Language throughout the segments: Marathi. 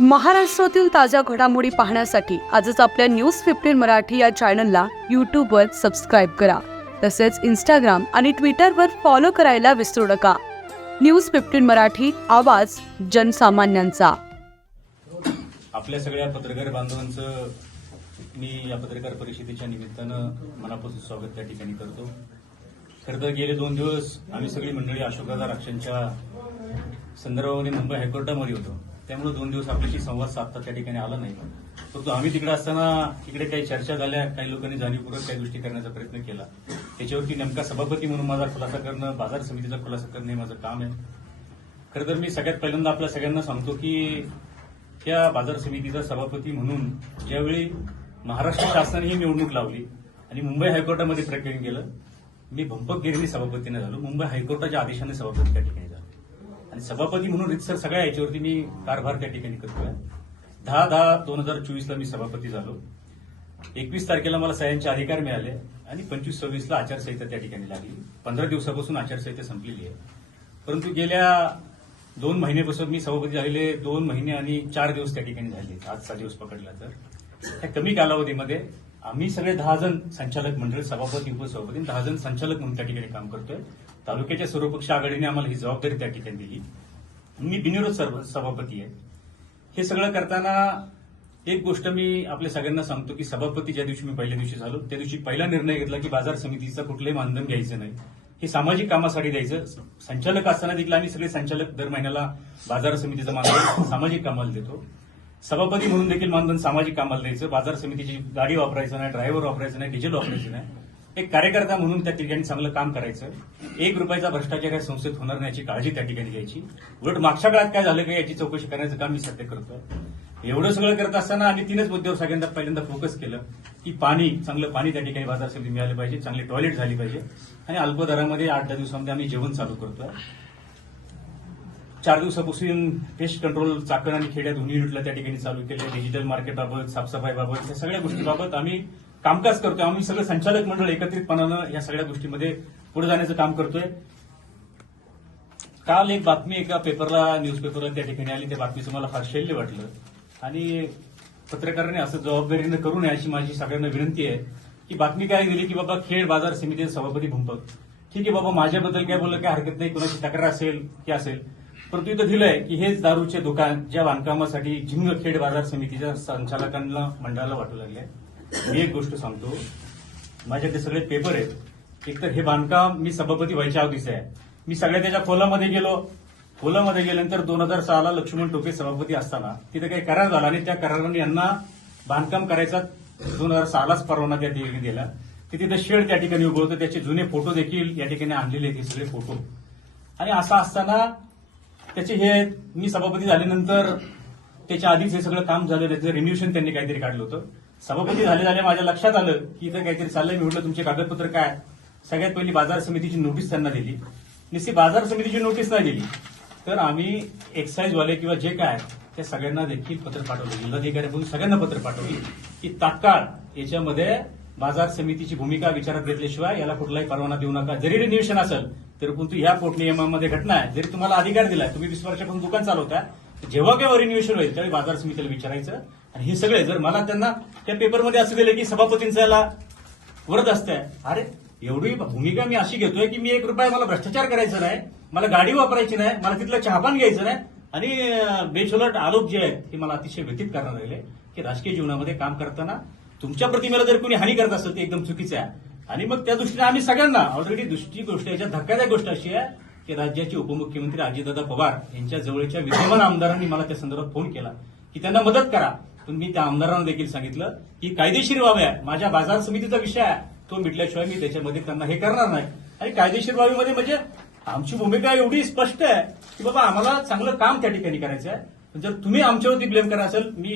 महाराष्ट्रातील ताज्या घडामोडी पाहण्यासाठी आजच आपल्या न्यूज 15 मराठी या चॅनलला यूट्यूबवर सबस्क्राईब करा. तसेच इंस्टाग्राम आणि ट्विटरवर फॉलो करायला विसरू नका. न्यूज 15 मराठी, आवाज जनसामान्यांचा. आपल्या सगळ्या पत्रकार बांधवांचं मी या पत्रकार परिषदेच्या निमित्तानं मनापासून स्वागत त्या ठिकाणी करतो. खरं तर गेले 2 दिवस आम्ही सगळी मंडळी अशोकदादा राक्षांच्या संदर्भामध्ये मुंबई हायकोर्टामध्ये होतो. त्यामुळे 2 दिवस आपल्याशी संवाद साधता त्या ठिकाणी आला नाही. परंतु आम्ही तिकडे असताना तिकडे काही चर्चा झाल्या, काही लोकांनी जाणीवपूर्वक काही गोष्टी करण्याचा प्रयत्न केला. त्याच्यावरती नेमका सभापती म्हणून माझा खुलासा करणं, बाजार समितीचा खुलासा करणं हे माझं काम आहे. खरं तर मी सगळ्यात पहिल्यांदा आपल्या सगळ्यांना सांगतो की त्या बाजार समितीचा सभापती म्हणून ज्यावेळी महाराष्ट्र शासनाने ही निवडणूक लावली आणि मुंबई हायकोर्टामध्ये प्रकरण गेलं, मी भंपकगिरीने सभापती नाही झालो, मुंबई हायकोर्टाच्या आदेशाने सभापती त्या ठिकाणी झालो. आणि सभापती म्हणून रितसर सगळ्या याच्यावरती मी कारभार त्या ठिकाणी करतोय. 10/10/2024 मी सभापती झालो. 21 तारखेला मला सह्यांचे अधिकार मिळाले आणि 25-26 आचारसंहिता त्या ठिकाणी लागली. 15 दिवसापासून आचारसंहिता संपलेली आहे. परंतु गेल्या 2 महिन्यापासून मी सभापती झालेले 2 महिने आणि 4 दिवस त्या ठिकाणी झाले. आजचा दिवस पकडला तर त्या कमी कालावधीमध्ये आम्ही सगळे 10 जण संचालक मंडळ, सभापती, उपसभापती 10 जण संचालक म्हणून त्या ठिकाणी काम करतोय. तालुक्याच्या सर्वपक्ष आघाडीने आम्हाला ही जबाबदारी त्या ठिकाणी दिली. मी बिनविरोध सभापती आहे. हे सगळं करताना एक गोष्ट मी आपल्या सगळ्यांना सांगतो की सभापती ज्या दिवशी मी पहिल्या दिवशी झालो त्या दिवशी पहिला निर्णय घेतला की बाजार समितीचं कुठलंही मानधन घ्यायचं नाही, हे सामाजिक कामासाठी द्यायचं. संचालक असताना देखील आम्ही सगळे संचालक दर महिन्याला बाजार समितीचं मानधन सामाजिक कामाला देतो. सभापती म्हणून देखील मानधन सामाजिक कामाला द्यायचं. बाजार समितीची गाडी वापरायचं नाही, ड्रायव्हर वापरायचं नाही, डिझेल वापरायचं नाही. एक कार्यकर्ता म्हणून त्या ठिकाणी चांगलं काम करायचं. 1 रुपयाचा भ्रष्टाचार या संस्थेत होणार नाही याची काळजी त्या ठिकाणी घ्यायची. उलट मागच्या काळात काय झालं का याची चौकशी करण्याचं काम मी सध्या करतोय. एवढं सगळं करत असताना आम्ही 3च मुद्द्यावर सगळ्यांदा पहिल्यांदा फोकस केलं की चांगलं पाणी त्या ठिकाणी बाजार समिती मिळालं पाहिजे, चांगले टॉयलेट झाली पाहिजे आणि अल्प दरामध्ये 8-10 दिवसांमध्ये आम्ही जेवण चालू करतोय. 4 दिवसापासून पेस्ट कंट्रोल चाकण आणि खेड्यात दोन्ही युनिटला त्या ठिकाणी चालू केले. डिजिटल मार्केटबाबत, साफसफाईबाबत या सगळ्या गोष्टीबाबत आम्ही कामकाज करतोय. आम्ही सगळं संचालक मंडळ एकत्रितपणानं या सगळ्या गोष्टीमध्ये पुढे जाण्याचं काम करतोय. काल एक बातमी एका न्यूज पेपरला त्या ठिकाणी आली. त्या बातमीचं मला फार शैल्य वाटलं आणि पत्रकारांनी असं जबाबदारीनं करू नये अशी माझी सगळ्यांना विनंती आहे. की बातमी काय दिली की बाबा खेड बाजार समितीचे सभापती भंपक. ठीक आहे बाबा, माझ्याबद्दल काय बोललं काय हरकत नाही, कोणाची तक्रार असेल की असेल. परंतु इथं दिलंय की हेच दारूचे दुकान ज्या बांधकामासाठी झिंग बाजार समितीच्या संचालकांना मंडळाला वाटू लागले. मी एक गोष्ट सांगतो, माझ्याकडे सगळे पेपर आहेत. एकतर हे बांधकाम मी सभापती व्हायच्या अगोदीच आहे. मी सगळ्या त्याच्या खोलामध्ये गेलो. खोलामध्ये गेल्यानंतर 2006ला लक्ष्मण टोपे सभापती असताना तिथे काही करार झाला आणि त्या कराराने यांना बांधकाम करायचा 2006लाच परवाना त्या ठिकाणी दिला. तिथं शेड त्या ठिकाणी उभं होतं. त्याचे जुने फोटो देखील या ठिकाणी आणलेले आहेत, हे सगळे फोटो. आणि असं असताना त्याचे हे मी सभापती झाल्यानंतर त्याच्या आधीच हे सगळं काम झालं. त्याचं रिन्युएशन त्यांनी काहीतरी काढलं होतं. सभापती झाले माझ्या लक्षात आलं की इथं काहीतरी चाललंय. मी म्हटलं तुमचे कागदपत्र काय. सगळ्यात पहिली बाजार समितीची नोटीस त्यांना दिली. नुसती बाजार समितीची नोटीस नाही दिली तर आम्ही एक्साईजवाले किंवा जे काय त्या सगळ्यांना देखील पत्र पाठवलं. जिल्हाधिकाऱ्यांकडून सगळ्यांना पत्र पाठवली की तात्काळ याच्यामध्ये बाजार समितीची भूमिका विचारात घेतल्याशिवाय याला कुठलाही परवाना देऊ नका. जरी रिन्युएशन असेल तर परंतु ह्या पोट नियमामध्ये घटना आहे. जरी तुम्हाला अधिकार दिलाय, तुम्ही 20 वर्षापासून दुकान चालवताय, जेव्हा केव्हा रिन्युएशन होईल त्यावेळी बाजार समितीला विचारायचं. आणि हे सगळे जर मला त्यांना त्या पेपरमध्ये असं दिलं की सभापतींचा याला वरद असतंय. अरे एवढी भूमिका मी अशी घेतोय की मी 1 रुपया मला भ्रष्टाचार करायचा नाही, मला गाडी वापरायची नाही, मला तिथलं चहापान घ्यायचं नाही आणि बेछोलट आरोप जे आहेत हे मला अतिशय व्यथित करणार राहिले की राजकीय जीवनामध्ये काम करताना तुमच्या प्रतिमेला जर कोणी हानी करत असेल ते एकदम चुकीचं आहे. आणि मग त्या दृष्टीने आम्ही सगळ्यांना ऑलरेडी दुसरी गोष्ट याच्यात धक्कादायक गोष्ट अशी आहे की राज्याचे उपमुख्यमंत्री अजितदादा पवार यांच्या जवळच्या विद्यमान आमदारांनी मला त्या संदर्भात फोन केला की त्यांना मदत करा. पण मी त्या आमदारांना देखील सांगितलं की कायदेशीर व्हाव्या, माझ्या बाजार समितीचा विषय आहे तो मिटल्याशिवाय मी त्याच्यामध्ये त्यांना हे करणार नाही. आणि कायदेशीर व्हावीमध्ये म्हणजे आमची भूमिका एवढी स्पष्ट आहे की बाबा आम्हाला चांगलं काम त्या ठिकाणी करायचं आहे. जर तुम्ही आमच्यावरती ब्लेम करा असेल, मी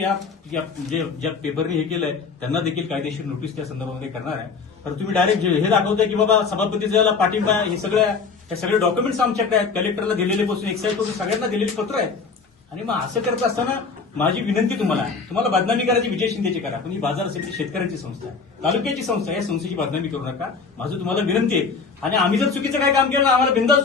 ज्या पेपरने हे केलंय त्यांना देखील कायदेशीर नोटीस त्या संदर्भामध्ये करणार आहे. तर तुम्ही डायरेक्ट हे दाखवताय की बाबा सभापतीचा पाठिंबा, हे सगळे डॉक्युमेंट्स आमच्याकडे आहेत. कलेक्टरला दिलेले पासून एक्साईज करून सगळ्यांना दिलेली पत्र आहेत. आणि मग असं करत असताना माझी विनंती तुम्हाला बदनामी करायची विजय शिंदेची करा, पण ही बाजार समिती शेतकऱ्यांची संस्था आहे, तालुक्याची संस्था आहे. या संस्थेची बदनामी करू नका, माझं तुम्हाला विनंती आहे. आणि आम्ही जर चुकीचं काही काम केलं आम्हाला बिंदास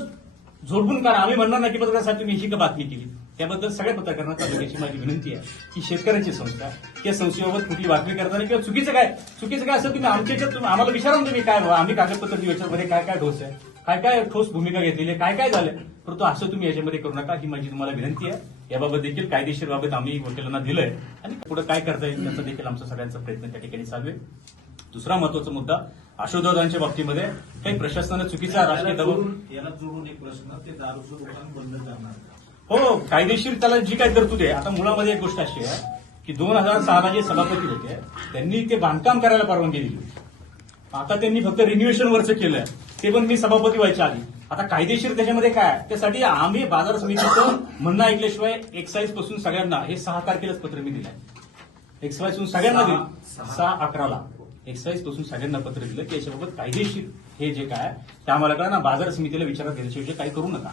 झोडपून करा. आम्ही म्हणणार नाही की पत्रकार साहेब तुम्ही ही का बातमी केली. त्याबद्दल सगळ्या पत्रकारांना तालुक्याची माझी विनंती आहे की शेतकऱ्यांची संस्था त्या संस्थेबाबत कुठली बातमी करताना किंवा चुकीचं काय असं तुम्ही आमच्या याच्यात आम्हाला विचारा ना तुम्ही काय आम्ही कागदपत्र देऊ याच्यामध्ये काय काय ठोस आहे काय ठोस भूमिका घेतलेली आहे काय झालं परंतु असं तुम्ही याच्यामध्ये करू नका ही माझी तुम्हाला विनंती आहे. याबाबत देखील कायदेशीर बाबत आम्ही वकिलांना दिलंय आणि पुढे काय करता येईल त्याचा देखील आमचा सगळ्यांचा प्रयत्न त्या ठिकाणी चालू आहे. दुसरा महत्वाचा मुद्दा आशोधोदांच्या बाबतीमध्ये काही प्रशासनानं चुकीचा राजकीय दबाव याला जोडून एक प्रश्न ते दारूचं दुकान बंद करणार का? हो कायदेशीर त्याला जी काय तरतूद आहे. आता मुळामध्ये एक गोष्ट अशी आहे की 2006ला जे सभापती होते त्यांनी ते बांधकाम करायला परवानगी दिली होती. आता त्यांनी फक्त रिन्युएशन वरच केलंय ते पण मी सभापती व्हायच्या आधी. आता कायदेशीर त्याच्यामध्ये काय त्यासाठी आम्ही बाजार समितीचं म्हणणं ऐकल्याशिवाय एक्साईज पासून सगळ्यांना हे 6 तारखेलाच पत्र मी दिलंय. एक्साईज पासून सगळ्यांना दिलं 6/11ला एक्साईज पासून सगळ्यांना पत्र दिलं की याच्याबाबत कायदेशीर हे जे काय ते आम्हाला कळलं ना बाजार समितीला विचारात घेण्याशिवाय काही करू नका.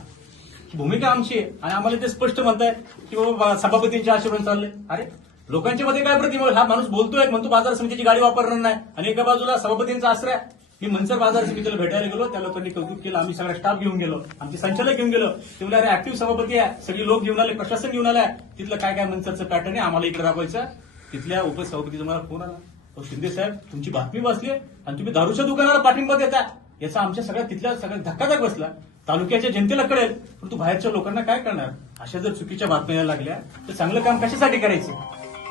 ही भूमिका आमची आहे आणि आम्हाला ते स्पष्ट म्हणताय की बाबा सभापतींच्या आशीर्वाद चालले. अरे लोकांच्या मध्ये काय प्रतिमा हा माणूस बोलतोय म्हणतो बाजार समितीची गाडी वापरणार नाही आणि एका बाजूला सभापतींचा आश्रय. मी मनसर बाजार समितीला भेटायला गेलो त्या लोकांनी कौतुक केलं आम्ही सगळा स्टाफ घेऊन गेलो आमचे संचालक घेऊन गेलो ते म्हणजे अरे ऍक्टिव्ह सभापती आहे सगळी लोक घेऊन आले प्रशासन घेऊन आलाय तिथलं काय मनसरचं पॅटर्न आहे आम्हाला इकडे राबवायचं. तिथल्या उपसभापतीचा मला फोन आला शिंदे साहेब तुमची बातमी वाचली आणि तुम्ही दारूच्या दुकानाला पाठिंबा देता याचा आमच्या सगळ्या धक्कादायक बसला. तालुक्याच्या जनतेला कळेल परंतु बाहेरच्या लोकांना काय करणार. अशा जर चुकीच्या बातम्या यायला लागल्या तर चांगलं काम कशासाठी करायचं.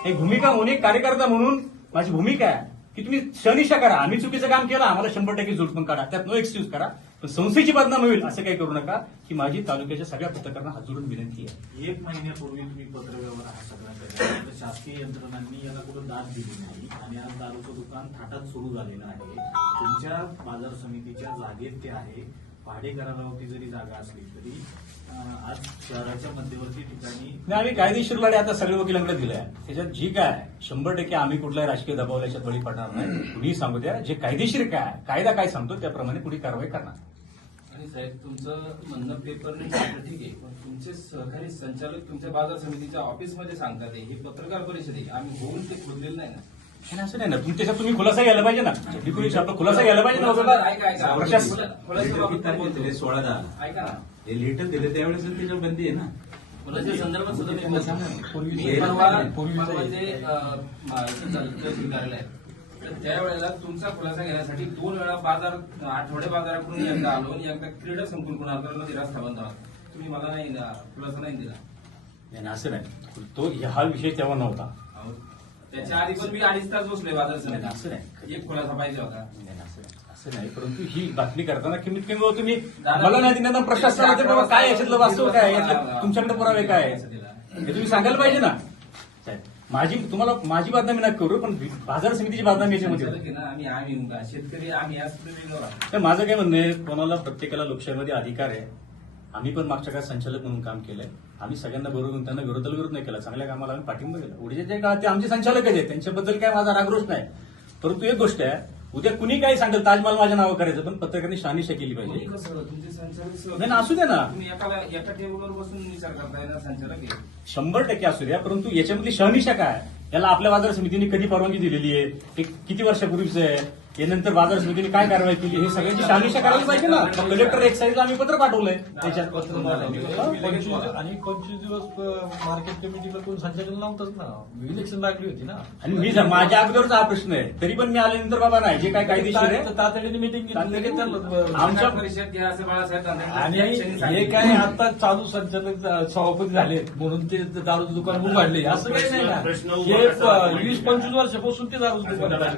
एक भूमिका म्हणून एक कार्यकर्ता म्हणून माझी भूमिका आहे की तुम्ही शनिशा करा आम्ही चुकीचं काम केलं आम्हाला 100% झूट पण काढा त्यात नो एक्सक्यूज करा पण संस्थेची बदनाम होईल असं काही करू नका ही माझी तालुक्याच्या सगळ्या पत्रकारांना हात जोडून विनंती आहे. 1 महिन्यापूर्वी तुम्ही पत्रव्यवहार हा सगळा केला तर शासकीय यंत्रणांनी याला कुठं दाद दिली नाही आणि आज दारूचं दुकान थाटात सुरू झालेलं आहे. तुमच्या बाजार समितीच्या जागेत ते आहे. भाडे करारावरती जरी जागा असली तरी आज शहराच्या मध्यवर्ती ठिकाणी नाही आम्ही कायदेशीर लढे आता सगळे वकिलांकडे दिलाय त्याच्यात जी काय 100% आम्ही कुठल्याही राजकीय दबावाला याच्यात बळी पडणार नाही. कुणीही सांगू द्या जे कायदेशीर काय कायदा काय सांगतो त्याप्रमाणे कुणी कारवाई करणार. आणि साहेब तुमचं म्हणणं पेपरने सांगतं ठीक आहे पण तुमचे सहकारी संचालक तुमच्या बाजार समितीच्या ऑफिसमध्ये सांगतात हे पत्रकार परिषदे आम्ही होऊन ते खोदलेलं नाही ना. आणि असं नाही ना त्याच्यात तुम्ही खुलासा घ्यायला पाहिजे ना आपला खुलासा घ्यायला पाहिजे ना प्रशासन. दिले 16/10 ऐका ना हे लेटर दिले त्यावेळेस त्याच्यावर बंदी आहे ना. खुलाच्या संदर्भात सुद्धा मी पूर्वी- परवा जे तहसील कार्यालय आहे तर त्यावेळेला तुमचा खुलासा घेण्यासाठी 2 वेळा आठवडे बाजाराकडून एकदा आलो आणि एकदा क्रीडा संकुल मध्ये रस्ता बंद होता. तुम्ही मला नाही खुलासा नाही दिला. नाही असं नाही तो हा विषय तेव्हा नव्हता. अहो, त्याच्या आधी पण मी 2.5 तास बसलोय बाजार नाही, समितीत. असं नाही एक खुलासा पाहिजे होता. नाही, असं नाही परंतु ही बातमी करताना कमीत कमी बाबा तुम्ही दादा, मला नाही दिलं प्रशासनामध्ये बाबा काय याच्यातलं वास्तव काय याच्यात तुमच्याकडे पुरावे काय आहे? हे तुम्ही सांगायला पाहिजे ना. माझी बदनामी नका करू पण बाजार समितीची बदनामी याच्यामध्ये संचालक आहे ना, आम्ही शेतकरी आम्ही आज वेगळं राहतो. तर माझं काय म्हणणं आहे कोणाला प्रत्येकाला लोकशाहीमध्ये अधिकार आहे. आम्ही पण मागच्या काळात संचालक म्हणून काम केलंय. आम्ही सगळ्यांना बरोबर घेऊन त्यांना विरोधाला विरोध नाही केला चांगल्या कामाला आम्ही पाठिंबा दिला. उद्याच्या जे काळात ते आमचे संचालकच आहेत त्यांच्याबद्दल काय माझा रागरोष नाही परंतु एक गोष्ट आहे उद्या कुणी काही सांगेल ताजमहल माझ्या नावं करायचं पण पत्रकारांनी शहानिशा केली कोणी पाहिजे. कसं तुमचे संचालक नाही ना, असू दे ना. तुम्ही एका टेबलवर बसून विचार करताय ना संचालक आहे. 100% असू द्या परंतु याच्यामधली शहानिशा काय याला आपल्या बाजार समितीने कधी परवानगी दिलेली आहे हे किती वर्षापूर्वीचं आहे यानंतर बाजार समितीने काय कारवाई केली हे सगळ्यांची शहानिशा करायला पाहिजे ना. कलेक्टर एक्साईजला आम्ही पत्र पाठवलंय त्याच्यात 25 दिवस मार्केट कमिटीला कोण संचालन नव्हतंच ना इलेक्शन लागली होती ना. आणि मी माझ्या अगोदरचा हा प्रश्न आहे तरी पण मी आल्यानंतर बाबा नाही जे काय कायदेशीर आहे तातडीने मिटिंग आमच्या आमच्या परिषद घ्या असं बाळासाहेब आणि दानवे हे काय आता चालू संचालक सभापती झाले म्हणून ते दारूचं दुकान उघडले असं काही नाही ना. हे 20-25 वर्षापासून ते दारूचं दुकान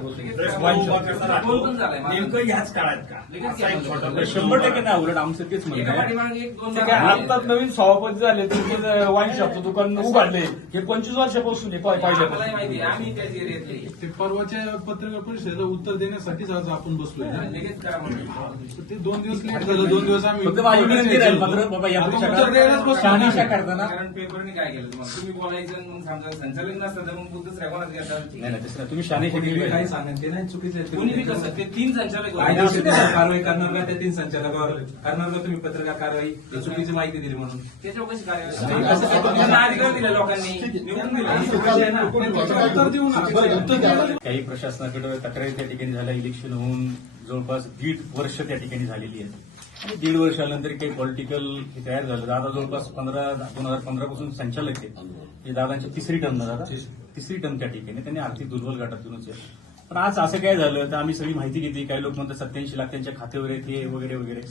कोण पण झालाय नेमकं ह्याच काळात का लगेच असा एक छोटा प्रश्न. 100% नाही उलट आमचं तेच म्हणणं एका आहे. पाठीमागे एक दोन ते काय आत्ताच नवीन सभापती झाले ते वाईन शॉपचं दुकान उघडले हे 25 वर्षापासून हे आम्हालाही पाहिजे. माहिती आहे, आम्ही त्याच एरियातले ते परवाच्या पत्रकार परिषदेला उत्तर देण्यासाठीच आज आपण बसलोय. लगेच करा म्हणून ते 2 दिवस लेट झालं 2 दिवस आम्ही फक्त माझी विनंती राहील मात्र बाबा या आता उत्तर द्यायलाच बसलो. शहानिशा करताना कारण पेपरने काय केलं तुम्हाला तुम्ही बोलायचं आणि मग समजा संचालक नसतं तर मग बुद्धच रेकॉर्डच घेतात. नाही नाही तसं नाही. तुम्ही शहानिशा केली काय पाहिजे. सांगेल ते नाही चुकीचं आहे. कोणी बी कसं ते 3 संचालक होते. कायदेशीर कारवाई करणार का त्या 3 संचालकावर करणार का तुम्ही पत्रकार कारवाई ही चुकीची माहिती दिली म्हणून त्याच्यावर कशी काय त्यांना अधिकार दिला लोकांनी निवडून दिला. उत्तर देऊ नका. काही प्रशासनाकडे तक्रारी त्या ठिकाणी झाल्या इलेक्शन होऊन जवळपास 1.5 वर्ष त्या ठिकाणी झालेली आहे. आणि 1.5 वर्षानंतर काही पॉलिटिकल तयार झालं. दादा जवळपास 2015 पासून संचालक आहे. हे दादांची तिसरी टर्म ना दादा, तिसरी टर्म त्या ठिकाणी त्यांनी आर्थिक दुर्बल गटातूनच आहे. पण आज असं काय झालं तर आम्ही सगळी माहिती घेतली. काही लोक म्हणतात 87 लाख त्यांच्या खात्यावर आहेत हे वगैरे वगैरे,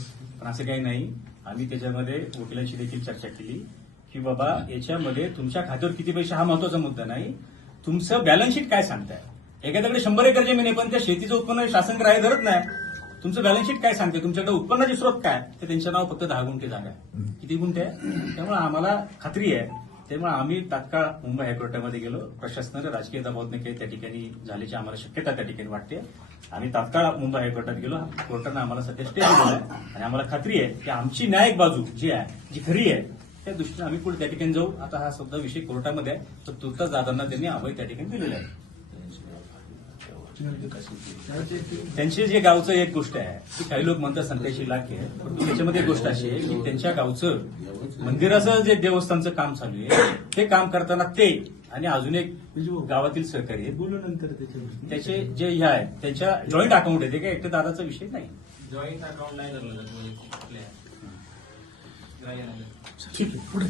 पण असं काही नाही. आम्ही त्याच्यामध्ये वकिलांशी देखील चर्चा केली की बाबा याच्यामध्ये तुमच्या खात्यावर किती पैसे हा महत्वाचा मुद्दा नाही, तुमचं बॅलन्स शीट काय सांगताय. एखाद्याकडे 100 एकर जमीन आहे पण त्या शेतीचं उत्पन्न शासन ग्राह्य धरत नाही. तुमचं बॅलन्स शीट काय सांगते, तुमच्याकडे उत्पन्नाचे स्रोत काय, तर त्यांच्या नाव फक्त 10 गुंठे जागा आहे. किती गुंठे आहे, त्यामुळे आम्हाला खात्री आहे. त्यामुळे आम्ही तात्काळ मुंबई हायकोर्टामध्ये गेलो. प्रशासनाने राजकीय दबावाने काही त्या ठिकाणी झाल्याची आम्हाला शक्यता त्या ठिकाणी वाटते. आम्ही तात्काळ मुंबई हायकोर्टात गेलो. कोर्टानं आम्हाला सध्या स्टे दिलेला आहे आणि आम्हाला खात्री आहे की आमची न्यायिक बाजू जी आहे, जी खरी आहे, त्या दृष्टीने आम्ही पुढे त्या ठिकाणी जाऊ. आता हा सुद्धा विषय कोर्टामध्ये आहे, तर तुर्तास दादांना त्यांनी अभय त्या ठिकाणी दिलेला आहे. त्यांचे जे गावचं एक गोष्ट आहे की काही लोक म्हणतात 87 लाख आहे, परंतु त्याच्यामध्ये एक गोष्ट अशी आहे की त्यांच्या गावचं मंदिराचं जे देवस्थानचं काम चालू आहे ते काम करताना ते आणि अजून एक गावातील सहकारी आहेत. बोलू नंतर त्याचे जे हे आहे त्यांच्या जॉईंट अकाउंट आहे, ते काही एकट्या दादाचा विषय नाही. जॉईंट अकाउंट नाही धरलं जात कुठल्या ग्राह्य नाही. ठीक आहे पुढे